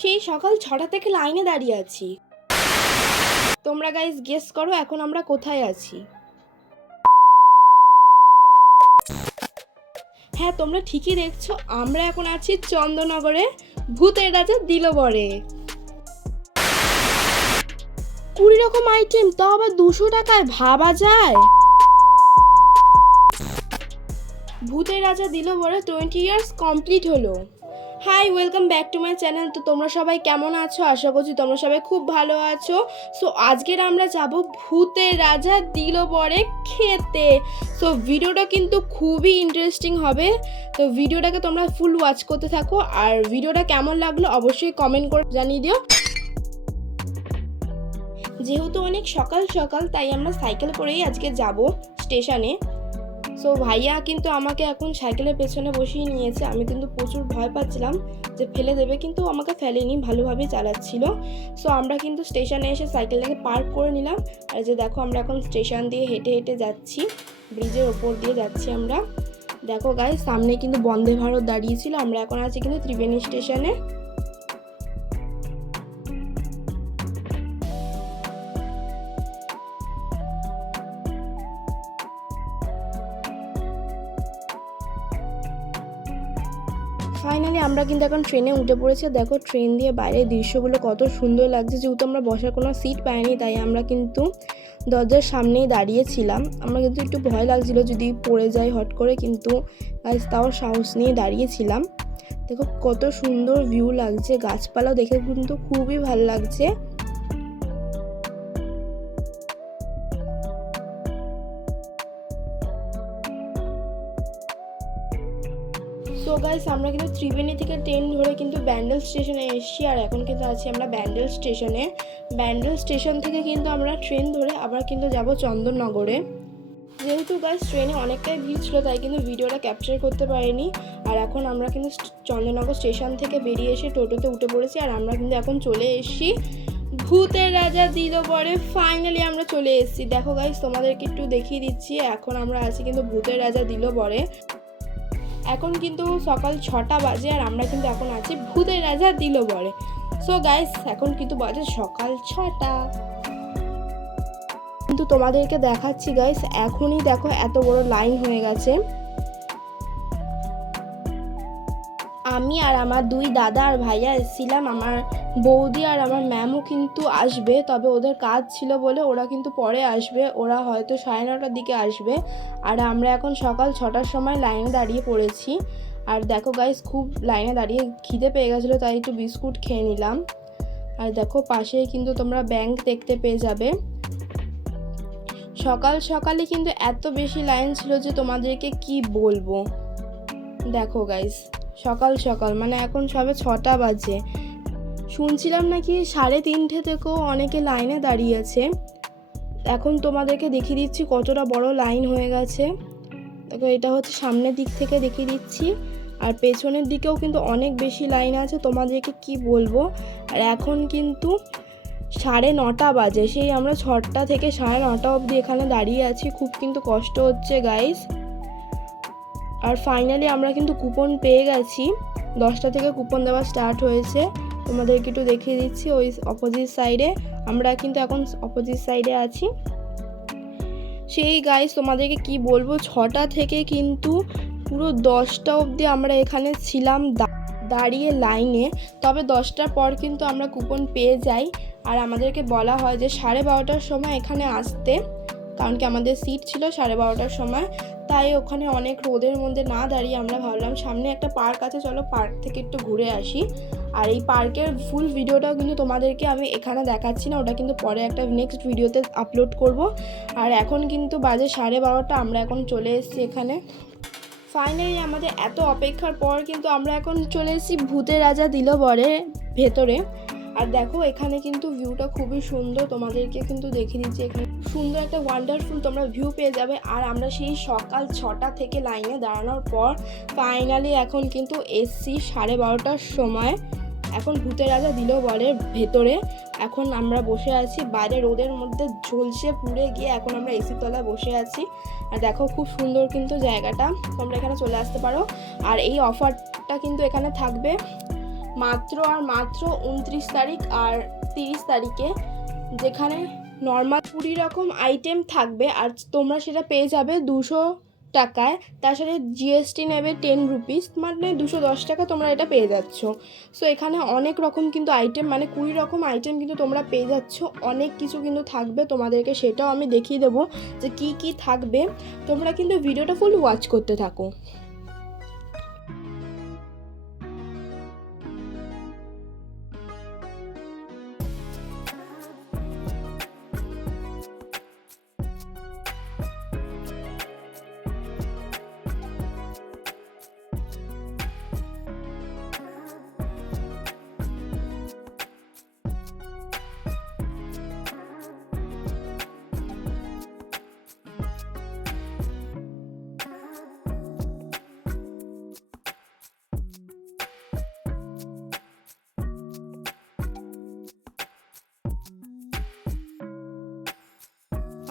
সেই সকাল ছটা থেকে লাইনে দাঁড়িয়ে আছি। তোমরা গাইজ গেস করো এখন আমরা কোথায় আছি। হ্যাঁ তোমরা ঠিকই দেখছ, আমরা এখন আছি চন্দননগরে, ভূতের রাজা দিলবরে। কুড়ি রকম আইটেম তাও আবার দুশো টাকায়, ভাবা যায়? ভূতের রাজা দিল বলে টোয়েন্টি ইয়ার্স কমপ্লিট হলো। Hi welcome back to my channel তো তোমরা সবাই কেমন আছো? আশা করছি তোমরা সবাই খুব ভালো আছো। সো আজকের আমরা যাব ভূতের রাজা দিল বরে খেতে। সো ভিডিওটা কিন্তু খুবই ইন্টারেস্টিং হবে। তো ভিডিওটাকে তোমরা ফুল ওয়াচ করতে থাকো। আর ভিডিওটা কেমন লাগল অবশ্যই কমেন্ট করে জানিয়ে দিও। যেহেতু অনেক সকাল সকাল, তাই আমরা সাইকেল করেই আজকে যাব স্টেশনে সো ভাইয়া কিন্তু আমাকে এখন সাইকেলের পেছনে বসিয়ে নিয়েছে। আমি কিন্তু প্রচুর ভয় পাচ্ছিলাম যে ফেলে দেবে, কিন্তু আমাকে ফেলেনি, ভালোভাবেই চালাচ্ছিল। সো আমরা কিন্তু স্টেশনে এসে সাইকেলটাকে পার্ক করে নিলাম। আর যে দেখো, আমরা এখন স্টেশন দিয়ে হেঁটে হেঁটে যাচ্ছি। ব্রিজের ওপর দিয়ে যাচ্ছি আমরা। দেখো গাই সামনে কিন্তু বন্দে ভারত দাঁড়িয়েছিল আমরা এখন আছি কিন্তু ত্রিবেণী স্টেশনে। ফাইনালি আমরা কিন্তু এখন ট্রেনে উঠে পড়েছি। দেখো ট্রেন দিয়ে বাইরের দৃশ্যগুলো কত সুন্দর লাগছে। যেহেতু আমরা বসার কোনো সিট পাইনি, তাই আমরা কিন্তু দরজার সামনেই দাঁড়িয়েছিলাম আমরা কিন্তু একটু ভয় লাগছিল যদি পড়ে যায় হট করে, কিন্তু তাও সাহস নিয়ে দাঁড়িয়েছিলাম দেখো, কত সুন্দর ভিউ লাগছে। গাছপালা দেখে কিন্তু খুবই ভালো লাগছে। সো গাইস আমরা কিন্তু ত্রিবেণী থেকে ট্রেন ধরে কিন্তু ব্যান্ডেল স্টেশনে এসেছি আর এখন কিন্তু আছি আমরা ব্যান্ডেল স্টেশনে ব্যান্ডেল স্টেশন থেকে কিন্তু আমরা ট্রেন ধরে আবার কিন্তু যাব চন্দননগরে। যেহেতু গাইস ট্রেনে অনেকটাই ভিড় ছিল, তাই কিন্তু ভিডিওটা ক্যাপচার করতে পারিনি। আর এখন আমরা কিন্তু চন্দননগর স্টেশন থেকে বেরিয়ে এসে টোটোতে উঠে পড়েছি আর আমরা কিন্তু এখন চলে এসেছি ভূতের রাজা দিল পরে ফাইনালি আমরা চলে এসেছি। দেখো গাইস তোমাদেরকে একটু দেখিয়ে দিচ্ছি, এখন আমরা আছি কিন্তু ভূতের রাজা দিল পরে এখন কিন্তু সকাল ছটা বাজে আর আমরা কিন্তু এখন আছি ভূতের রাজা দিল বলে সো গাইস এখন কিন্তু বাজে সকাল ছটা। কিন্তু তোমাদেরকে দেখাচ্ছি গাইস এখনই দেখো এত বড় লাইন হয়ে গেছে। আমি আর আমার দুই দাদা আর ভাইয়া এসেছিলাম, আমার বৌদি আর আমার ম্যামও কিন্তু আসবে, তবে ওদের কাজ ছিল বলে ওরা কিন্তু পরে আসবে, ওরা হয়তো সাড়ে নটার দিকে আসবে। আর আমরা এখন সকাল ছটার সময় লাইনে দাঁড়িয়ে পড়েছি। আর দেখো গাইস খুব লাইনে দাঁড়িয়ে খিদে পেয়ে গেছিল, তাই একটু বিস্কুট খেয়ে নিলাম। আর দেখো পাশেই কিন্তু তোমরা ব্যাংক দেখতে পেয়ে যাবে। সকাল সকালে কিন্তু এত বেশি লাইন ছিল যে তোমাদেরকে কি বলব? দেখো গাইস সকাল সকাল মানে এখন সবে ছটা বাজে। শুনছিলাম নাকি সাড়ে তিনটে থেকেও অনেকে লাইনে দাঁড়িয়ে আছে। এখন তোমাদেরকে দেখিয়ে দিচ্ছি কতটা বড় লাইন হয়ে গেছে। দেখো, এটা হচ্ছে সামনের দিক থেকে দেখিয়ে দিচ্ছি। আর পেছনের দিকেও কিন্তু অনেক বেশি লাইন আছে, তোমাদেরকে কি বলব? আর এখন কিন্তু সাড়ে নটা বাজে, সেই আমরা ছটা থেকে সাড়ে নটা অবধি এখানে দাঁড়িয়ে আছি। খুব কিন্তু কষ্ট হচ্ছে গাইস আর ফাইনালি আমরা কিন্তু কুপন পেয়ে গেছি। দশটা থেকে কুপন দেওয়া স্টার্ট হয়েছে। তোমাদেরকে একটু দেখিয়ে দিচ্ছি ওই অপোজিট সাইডে আমরা কিন্তু এখন অপোজিট সাইডে আছি। সেই গাইজ তোমাদেরকে কি বলব? ছটা থেকে কিন্তু পুরো দশটা অবধি আমরা এখানে ছিলাম দাঁড়িয়ে লাইনে তবে দশটার পর কিন্তু আমরা কুপন পেয়ে যাই। আর আমাদেরকে বলা হয় যে সাড়ে বারোটার সময় এখানে আসতে। কারণ কি আমাদের সিট ছিল সাড়ে বারোটার সময়। তাই ওখানে অনেক রোদের মধ্যে না দাঁড়িয়ে আমরা ভাবলাম সামনে একটা পার্ক আছে, চলো পার্ক থেকে একটু ঘুরে আসি। আর এই পার্কের ফুল ভিডিওটাও কিন্তু তোমাদেরকে আমি এখানে দেখাচ্ছি না, ওটা কিন্তু পরে একটা নেক্সট ভিডিওতে আপলোড করব। আর এখন কিন্তু বাজে সাড়ে বারোটা, আমরা এখন চলে এসেছি এখানে। ফাইনালি আমাদের এত অপেক্ষার পর কিন্তু আমরা এখন চলে এসেছি ভূতের রাজা দিল বরে ভেতরে। আর দেখো, এখানে কিন্তু ভিউটা খুবই সুন্দর। তোমাদেরকে কিন্তু দেখিয়ে দিচ্ছি এখানে। সুন্দর একটা ওয়ান্ডারফুল তোমরা ভিউ পেয়ে যাবে। আর আমরা সেই সকাল ছটা থেকে লাইনে দাঁড়ানোর পর ফাইনালি এখন কিন্তু এসছি সাড়ে বারোটার সময়। এখন ভূতের রাজা দিল বলে ভেতরে। এখন আমরা বসে আছি, বাইরে রোদের মধ্যে ঝলসে পুড়ে গিয়ে এখন আমরা এসির তলায় বসে আছি। আর দেখো, খুব সুন্দর কিন্তু জায়গাটা। তোমরা এখানে চলে আসতে পারো। আর এই অফারটা কিন্তু এখানে থাকবে। মাত্র আর মাত্র উনত্রিশ তারিখ আর তিরিশ তারিখে, যেখানে নর্মাল কুড়ি রকম আইটেম থাকবে আর তোমরা সেটা পেয়ে যাবে দুশো টাকায়। তার সাথে জিএসটি নেবে টেন রুপিস মানে দুশো দশ টাকা তোমরা এটা পেয়ে যাচ্ছ। সো এখানে অনেক রকম কিন্তু আইটেম মানে কুড়ি রকম আইটেম কিন্তু তোমরা পেয়ে যাচ্ছ। অনেক কিছু কিন্তু থাকবে, তোমাদেরকে সেটাও আমি দেখিয়ে দেবো যে কি কি থাকবে। তোমরা কিন্তু ভিডিওটা ফুল ওয়াচ করতে থাকো।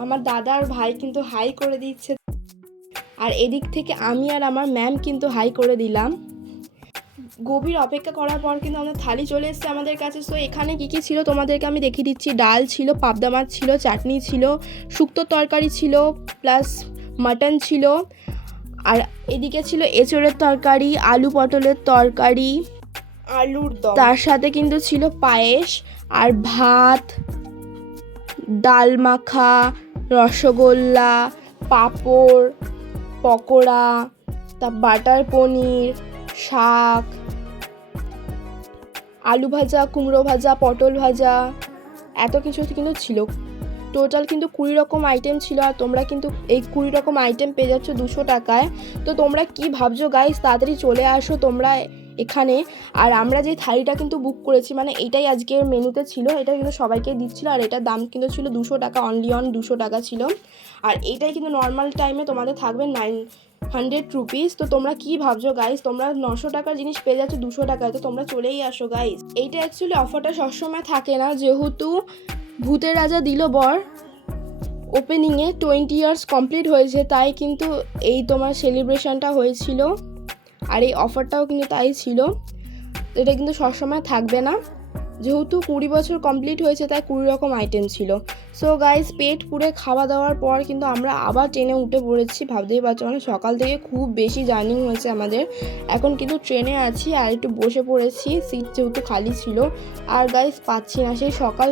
আমার দাদা আর ভাই কিন্তু হাই করে দিচ্ছে। আর এদিক থেকে আমি আর আমার ম্যাম কিন্তু হাই করে দিলাম। গভীর অপেক্ষা করার পর কিন্তু আমাদের থালি চলে এসেছে আমাদের কাছে। সো এখানে কী কী ছিল তোমাদেরকে আমি দেখিয়ে দিচ্ছি। ডাল ছিল পাবদা মাছ ছিল চাটনি ছিল শুক্তো তরকারি ছিল প্লাস মাটন ছিল। আর এদিকে ছিল এঁচড়ের তরকারি আলু পটলের তরকারি। আলুর তার সাথে কিন্তু ছিল পায়েস আর ভাত। ডাল মাখা, রসগোল্লা, পাঁপড়, পকোড়া, তা বাটার পনির, শাক, আলু ভাজা, কুমড়ো ভাজা, পটল ভাজা, এত কিছু কিন্তু ছিল। টোটাল কিন্তু কুড়ি রকম আইটেম ছিল আর তোমরা কিন্তু এই কুড়ি রকম আইটেম পেয়ে যাচ্ছ দুশো টাকায়। তো তোমরা কি ভাবছ গাইস তাড়াতাড়ি চলে আসো, তোমরা এখানে। আর আমরা যে থালিটা কিন্তু বুক করেছি মানে এটাই আজকের মেনুতে ছিল, এটা কিন্তু সবাইকে দিচ্ছিল, আর এটার দাম কিন্তু ছিল দুশো টাকা অনলি অন দুশো টাকা ছিল। আর এটাই কিন্তু নর্মাল টাইমে তোমাদের থাকবে নাইন হান্ড্রেড রুপিস তো তোমরা কি ভাবছ গাইস তোমরা নশো টাকার জিনিস পেয়ে যাচ্ছ দুশো টাকায়, তো তোমরা চলেই আসো গাইস এইটা অ্যাকচুয়ালি অফারটা সবসময় থাকে না, যেহেতু ভূতের রাজা দিল বর। ওপেনিংয়ে টোয়েন্টি ইয়ার্স কমপ্লিট হয়েছে, তাই কিন্তু এই তোমার সেলিব্রেশনটা হয়েছিল। আর এই অফারটাও কিন্তু তাই ছিল। এটা কিন্তু সবসময় থাকবে না। যেহেতু কুড়ি বছর কমপ্লিট হয়েছে, তাই কুড়ি রকম আইটেম ছিল। সো গাইস পেট পুরে খাওয়া দাওয়ার পর কিন্তু আমরা আবার ট্রেনে উঠে পড়েছি। ভাবতেই পারছ মানে সকাল থেকে খুব বেশি জার্নি হয়েছে আমাদের। এখন কিন্তু ট্রেনে আছি আর একটু বসে পড়েছি। সিট যেহেতু খালি ছিল। আর গাইস পাচ্ছি না। সেই সকাল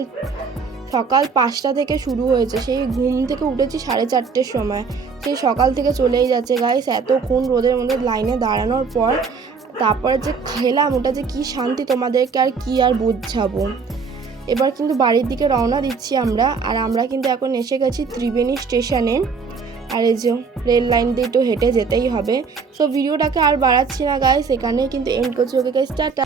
সকাল পাঁচটা থেকে শুরু হয়েছে। সেই ঘুম থেকে উঠেছি সাড়ে চারটের সময়। সেই সকাল থেকে চলেই যাচ্ছে গাইস এতক্ষণ রোদের মধ্যে লাইনে দাঁড়ানোর পর তারপরে যে খেলাম, ওটা যে কী শান্তি তোমাদেরকে আর কি আর বোঝাবো। এবার কিন্তু বাড়ির দিকে রওনা দিচ্ছি আমরা। আর আমরা কিন্তু এখন এসে গেছি ত্রিবেণী স্টেশনে। আর এই যে রেল লাইন দিয়ে একটু হেঁটে যেতেই হবে। সো ভিডিওটাকে আর বাড়াচ্ছি না গাইস এখানেই কিন্তু এন্ড করছি। Okay guys tata.